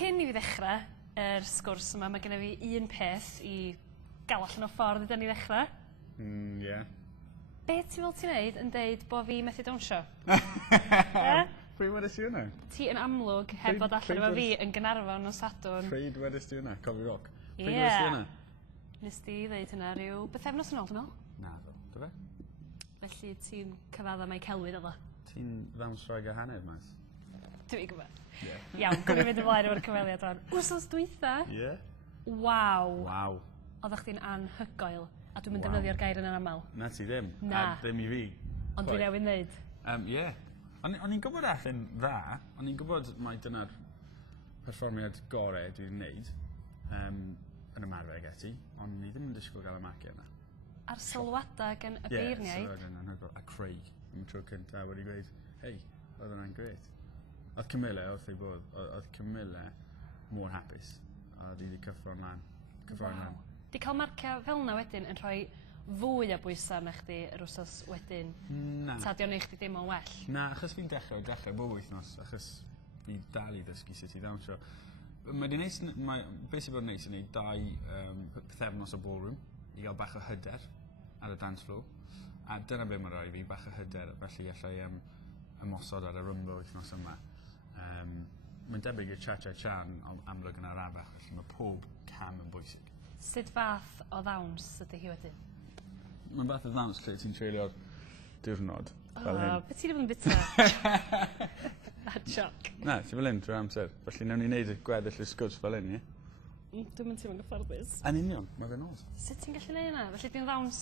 cyn I fi ddechrau sgwrs yma, mae gennym fi un peth I gael allan o ffordd I ni ddechrau. Ie. Be ti'n fel ti'n neud yn deud bo fi methu dawnsio? Pwy wedys ti hwnna? Ti yn amlwg heb bod allan efo fi yn Gynarfon o Sadwrn. Pryd wedys ti hwnna? Cofi roc? Ie. Pryd wedys ti hwnna? Nes ti ddeud hynna rhyw bythefnos yn ôl, dwi'n meddwl? Na, do fe? Felly ti'n cyfadda mae celwydd o ddo? Ti'n ddawnsroeg a hanner, maes? Dwi'n gwybod. Ie. Iawn, gwrdd i fynd ymlaen efo'r cyfweliad rwan. Wsos dwytha? Ie. Waw. Waw. Oeddech chdi'n anhygoel, a dwi'n mynd defnyddio'r gair yn aml. Na ti ddim. Na. Ddim I fi. Ond dwi'n newid wneud. Ie. O'n i'n gwybod allan dda. O'n i'n gwybod mai dyna'r perfformiad gorau dwi'n wneud yn ymarfer geti, ond ni ddim yn disgwyl gael y maciau yna. A'r sylwadau gen y beirniaid? Ie, sylwadau yn anhygoel. A Craig, yn y tro cyntaf wedi gweud, hei, oedd yna'n gret. Oedd Camilla, oedd Camilla mor hapus. A oedd wedi cyffro'n lan. Di cael marciau fel yna wedyn yn rhoi fwy o bwysau na chdi yr wsos wedyn? Na. Ta di o'n eich di dim o'n well? Na, achos fi'n dechrau bob wythnos, achos fi dal I ddysgu sut I ddawnsio. Beth sy'n bod yn neis yn neud 2 pethefnos o ballroom I gael bach o hyder ar y dance floor. A dyna be mae'n rhoi fi, bach o hyder, felly allai ymosod ar y rhwmbo wythnos yma. Mae'n debyg i'r cha-cha-cha'n amlwg yn arafach, felly mae pob cam yn bwysig. Sut fath o ddawns ydy hi wedyn? Mae'n fath o ddawns lle ti'n treulio'r diwrnod. Beth ti'n mynd bita? A joc. Na, ti fel hyn drwy'r amser. Felly newn ni wneud y gweddill y sgwrs fel hyn, ie? Dwi'n mynd ti'n mynd gyfforddus. Yn union, mae fe'n oed. Sut ti'n gallu neud yna? Felly di'n ddawns,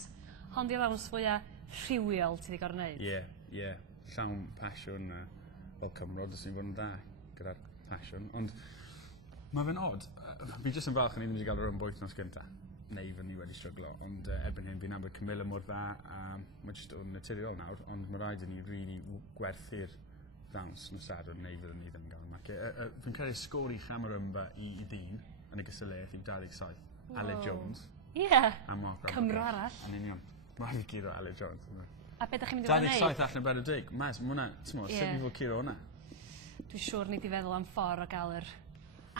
hon di'n ddawns fwyaf rhywiol ti wedi gorau wneud? Ie. Llawn pasiwn fel Cymrod, os ni'n bod yn da gyda'r pasiwn. Ond mae fe'n oed. Fi jyst yn falch yn ni ddim wedi cael yr ymboethnos gyntaf. Neu fy ni wedi stryglo. Ond erbyn hyn, fi'n nabod Camilla mor dda. Mae jyst o'n naturiol nawr. Ond mae rhaid i ni really gwerthu'r ddawns nos Sadwrn neu fyddwn ni ddim yn gael y maciau. Fi'n credu sgori chamerymba I ddyn yn y gysylltiaeth I 27. Aled Jones. Ie. Cymro arall. Yn union. Mae fi giro Aled Jones. A beth ydych chi'n mynd I fod yn 27 allan o 40. Mas, mae hwnna, ti'n mo, sut fi fod curo hwnna? Dwi'n siŵr ni di feddwl am ffordd o gael yr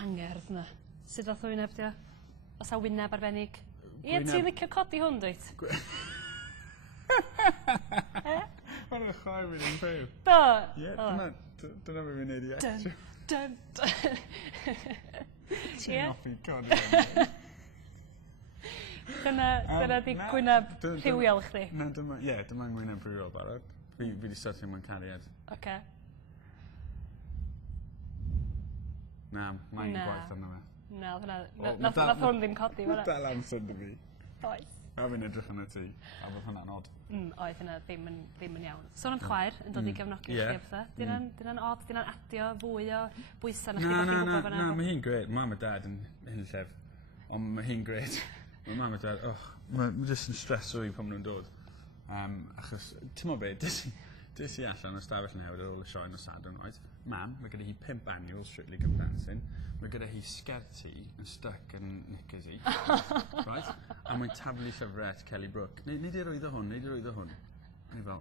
angerdd yna. Sut fath o wyneb di o? Os a wyneb arbennig? Ie, ti'n licio codi hwn, dweud? Mae'n chwaer fi'n un peth. Do? Ie, dyna fe fi'n neud I eto. Ti'n offi codi hwn. Dyna di gwyneb rhywiol chdi? Dyma'n gwyneb rhywiol barod. Fi wedi syrthio mewn cariad. Oce. Na, mae'n gwaith arno fe. Na, nath hwn ddim codi. Dal amser dy fi. Oes. A fi'n edrych yn y ti, a bydd hwnna'n od. Oedd hynna ddim yn iawn. Sôn am chwaer yn dod I gefnogi chi a bethau. Dyna'n od, dyna'n adio fwy o bwysau na chdi bod chi'n gwybod fyna. Na, mae hi'n gred. Mam a dad yn hyn llef. Ond mae hi'n gred. Mae mam a dad, mae'n jyst yn streswy pan maen nhw'n dod. Achos, ti'n mo be, dis I allan o stafell newid ar ôl y sioe nos Sadwrn, oed? Mam, mae gyda hi 5 annual Strictly Come Dancing. Mae gyda hi sgerti yn stuck yn knickers I. Right? A mae'n taflu llyfrau at Kelly Brook. Nid I rwyddo hwn. A ni fel,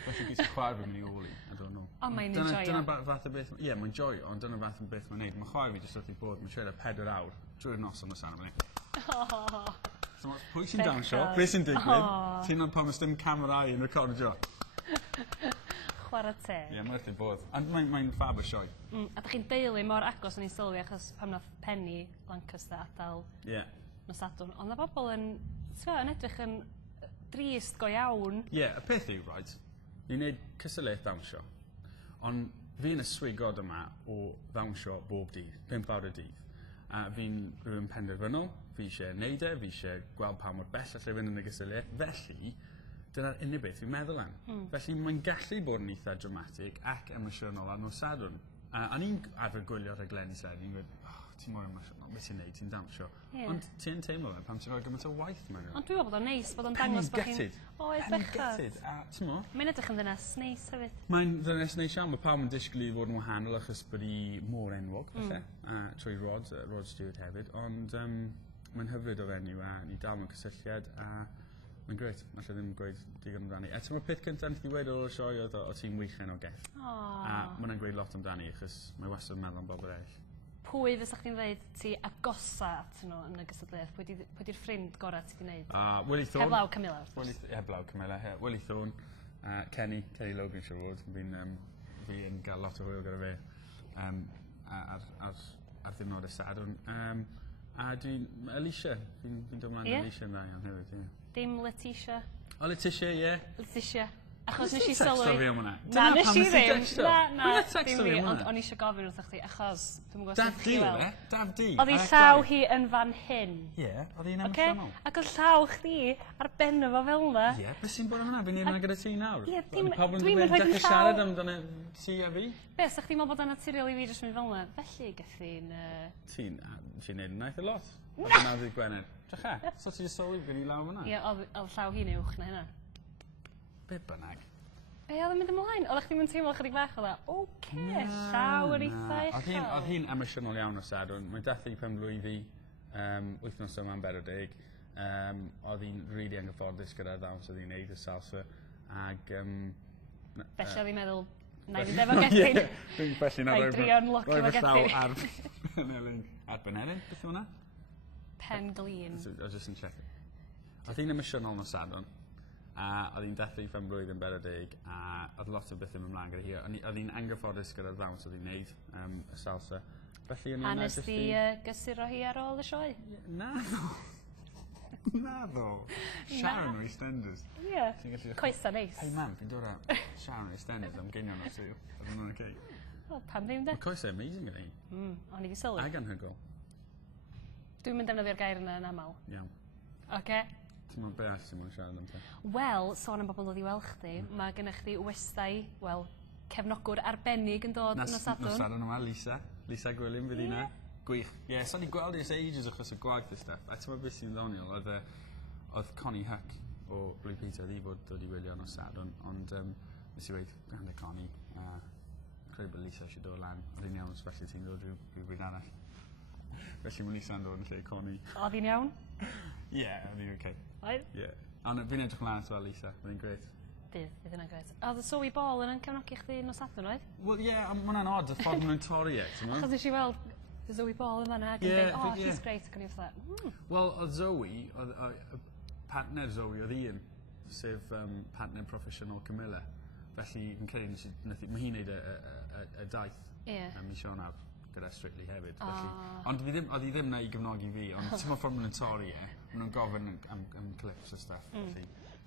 Felly gyd i'n chwaer fi'n mynd I ôl I. I don't know. Ond mae'n enjoyo. Dyna fath o beth... Ie, mae'n joio, ond dyna fath o beth mae'n neud. Mae chwaer fi jyst wrth I bod, mae'n siarad 4 awr. Drwy'r nos o'n nosan am hynny. Pwy sy'n dawnsio? Be sy'n digwydd? Ti'n ond pan mae dim camera I yn recordio? Chwarae te. Ie, mae'n wrth I bod. Ond mae'n fab o sioe. A da chi'n deulu mor agos o'n i'n sylwi achos pam nath Penny Lancaster adael nos Sadwrn. Ond na bobl yn edrych yn drist go iawn. Ie, y peth yw, right, ni'n neud cysylltiaeth ddawnsio. Ond fi'n yswigod yma o ddawnsio bob dydd, 5 awr y dydd. A fi'n rhywun penderfynol, fi eisiau neud fi eisiau gweld pa mor bell allai fynd yn y gysylltiaeth. Felly, dyna'r unig beth fi'n meddwl am. Felly mae'n gallu bod yn eitha dramatig ac emosiynol ar nos Sadwrn. A ni'n arfer gwylio rhaglenni sed, ni'n gweud, ti'n mor emosiynol, beth ti'n neud, ti'n dawnsio. Ond ti'n teimlo fe pam ti'n rhoi gymaint o waith mewn. Ond dwi'n meddwl bod o'n neis, bod o'n dangos bod chi'n... Oes, bechod. Mae'n edrych yn ddynes neis hefyd. Mae'n ddynes neis iawn, mae pawb yn disgwyl I fod yn wahanol achos bod I mor enwog, falle, trwy Rod Stewart hefyd, ond mae'n hyfryd o fenyw a ni dal mewn cysylltiad a Mae'n gret. Mae lle ddim gweud digon amdani. Eto mae'r peth cyntaf ti wedi o'r sioe oedd o ti'n wych yn o geth. A mae'n gweud lot amdani, achos mae wastad yn meddwl am bobl eraill. Pwy fysa chdi'n dweud ti agosa at nhw yn y gystadleuaeth? Pwy di'r ffrind gorau ti wedi gwneud? Willie Thorne. Heblaw Camilla. Heblaw Camilla, Willie Thorne. Kenny Logan siw fod. Fi'n gael lot o hwyl gyda fe ar ddimnod y sadwn. A dwi'n... Alicia. Fi'n dod ymlaen Alicia yn dda iawn hefyd. Dim Letitia? O, Letitia, ie. Letitia. Achos nes i sylwi... Texto fi am hwnna. Na, nes i ddim. Na, dim fi. Ond o'n i eisiau gofyn wrth chdi, achos dwi'n gwybod Daf di, e? Daf di. Oedd hi llaw hi yn fan hyn. Ie, oedd hi'n emosiynol. Ac oedd llaw chdi ar ben o fo fel yna. Ie, beth sy'n bod hwnna? Fi'n ni'n yna gyda ti nawr. Ie, dwi'n mynd rhaid yn llaw. Siarad amdano ti a fi. Be, sa chdi'n meddwl bod yna naturiol i fi jyst mynd fel yna? Felly, gathi'n... Ti'n neud yn eitha lot. Oedd yna ddydd Gwener. Drycha, so ti'n sylwi gyda i law hwnna? Ie, oedd llaw hi'n uwch na hynna. Be bynnag. Be, oedd yn mynd ymlaen? Oeddech chdi'n mynd teimlo chydig bach o dda? Oce, llaw yn eitha uchel. Oedd hi'n emosiynol iawn o sadwn. Mae'n dathlu pen blwydd fi, wythnos yma'n 40. Oedd hi'n rili anghyfforddus gyda'r ddawns oedd hi'n neud y salsa. Ag... Felly oedd hi'n meddwl, na i fynd efo gethin. Felly na roedd drio'n locio efo gethin. ar Benelyn. Ar Benelyn, beth yw hwnna? Pen glin. O, just yn check. Oedd hi'n emosiynol o sadwn. Oedd hi'n dathlu pen blwydd yn 40 a oedd lot o beth yn ymlaen gyda hi. Oedd hi'n anghyfforddus gyda'r ddawns oedd hi'n neud y salsa. A nes di gysuro hi ar ôl y sioe? Na ddo. Na ddo. Sharon o EastEnders. Ie, coesa neis. Hei mam, fi'n dod o Sharon o EastEnders am geinion o sy'n. Oedd hwnna'n oce. Wel, pam ddim de? Mae coesa amazing gyda hi. O'n i di sylwi. Ag anhygol. Dwi'n mynd defnyddio'r gair yna yn aml. Iawn. Oce. Ti'n mwyn beth sy'n mwyn siarad am te? Wel, sôn am bobl dod i weld chdi, mae gennych chdi westau, wel, cefnogwr arbennig yn dod yn Sadwn. Nos Sadwn yma, Lisa. Lisa Gwilym fydd yna. Gwych. Ie, sa'n i gweld i'r ages achos y gwaith y stuff. A ti'n mwyn beth sy'n ddoniol, oedd Connie Huck o Blue Peter ddi fod dod i wylio nos Sadwn, ond nes i weid, gwrando Connie, credu bod Lisa eisiau dod lan. Oedd hi'n iawn, felly ti'n dod rhywbryd arall. Felly mae Lisa'n dod yn lle Connie. Oedd hi'n iawn? Ie, oedd hi'n oce. Oedd? Ie. Ond fi'n edrych mlaen at Lisa, oedd hi'n gret. Bydd hynna'n gret. Oedd y Zoe Ball yn cefnogi chdi nos Sadwn, oedd? Wel, ie, mae hwnna'n odd, y ffordd maen nhw'n torri e, ti'n mwyn? Achos nes i weld Zoe Ball yn fanna ac yn dweud, she's great, ac o'n i fatha, Wel, oedd Zoe, oedd partner Zoe oedd un, sef partner proffesiynol Camilla. Felly, fi'n credu, mae hi'n neud y daith. Ie. Mi sio nawr gyda Strictly hefyd. Ond oedd hi ddim na i gyfnogi fi, ond ti'n ffordd maen nhw'n torri e, maen nhw'n gofyn am clips o stuff.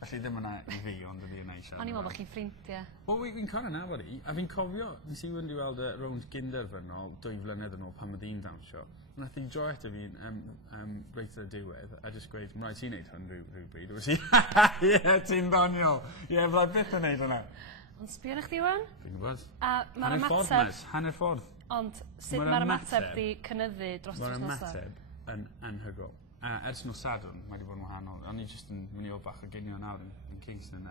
Felly ddim yna i fi, ond ydi yna i siarad. O'n i'n meddwl bod chi'n ffrindiau. Wel, fi'n cael yna fod i, a fi'n cofio, nes i wedi weld y rownd Ginder fy nôl 2 flynedd yn ôl pan oedd hi'n dawnsio. Nath hi'n droi ato fi reit ar y diwedd, a jyst gweud, mae'n rhaid ti'n neud hwn rhywbryd. Ie, ti'n ddoniol. Ie, fydda beth yn neud hwnna. Ond sbio na chdi wan? Fi'n gwybod. A mae'r ymateb... Hanner ffordd. Ond sut mae'r ymateb di cynyddu dros nesaf? Mae'r ymateb yn anhygol. Ers nos Sadwn, mae wedi bod yn wahanol. O'n i jyst yn mynd i o bach o genio nawr yn Kingston.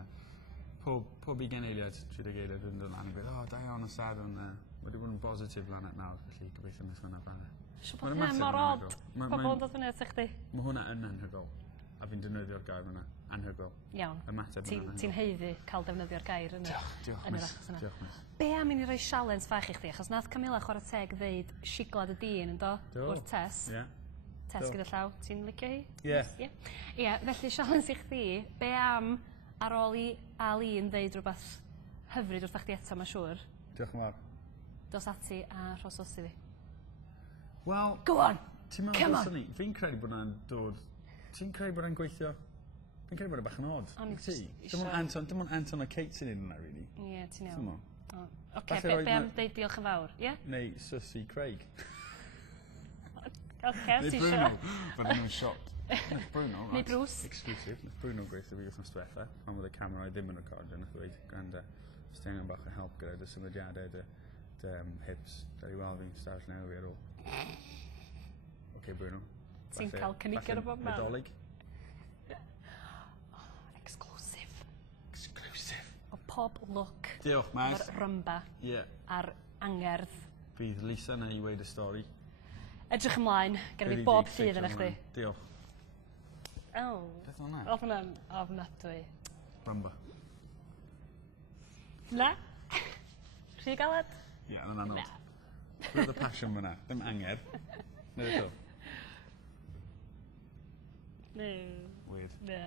Pob i geneiliad, 30 eiliad yn dod lan yn gweud, da iawn o Sadwn. Wedi bod yn bositif lan at nawr, felly gobeithio nes hwnna fanna. Siw bod hynna'n mor od, pobl yn dod fyny at chdi. Mae hwnna yn anhygol, a fi'n defnyddio'r gair hwnna, anhygol. Iawn, Ymateb yn anhygol. ti'n heiddi cael defnyddio'r gair yn yr achos yna. Diolch, mis. Be am i ni roi sialens fach i chdi, achos nath Camilla chwarae teg ddeud siglad y dyn yn do, wrth Tess. Tess gyda llaw, ti'n licio hi? Ie. Ie, felly sialens i chdi, be am ar ôl i Ali yn ddeud rhywbeth hyfryd wrth chdi eto, mae'n siŵr? Diolch yn fawr. Dos ati a rhososi fi. Wel... Go on! Come on! Fi'n credu bod yna'n dod... Ti'n credu bod yna'n gweithio? Fi'n credu bod yna'n bach yn odd. Dim ond Anton a Kate sy'n ei wneud hwnna, really. Ie, ti'n iawn. Oce, be am deud diolch yn fawr, ie? Neu Susie Craig. Oce, ti sio? Fydden nhw'n shot. Bruno. Neu Bruce. Exclusive. Bruno gweithio fi wrth diwetha. Pan oedd y camera ddim yn recordio. Nath dweud, gwranda, os ti angen bach o help gyda dy symudiadau, dy hips. Da i weld fi'n stars newi ar ôl. Oce, Bruno. Ti'n cael cynnig ar y bob man? Nadolig. Exclusive. Exclusive. O pob look. Diolch, Mas. O'r rymba. Ie. A'r angerdd. Bydd Lisa na i weid y stori. Edrych ymlaen, gen i bob ffydd yna chdi. Diolch. Oh. Beth o'n hwnna? Oedd hwnna'n ofnadwy. Ramba. Na? Rhy galad? Ie, yn anodd. Na. Rwy'n y passion fyna. Dim anger. Nid eto. No. Weird. Na.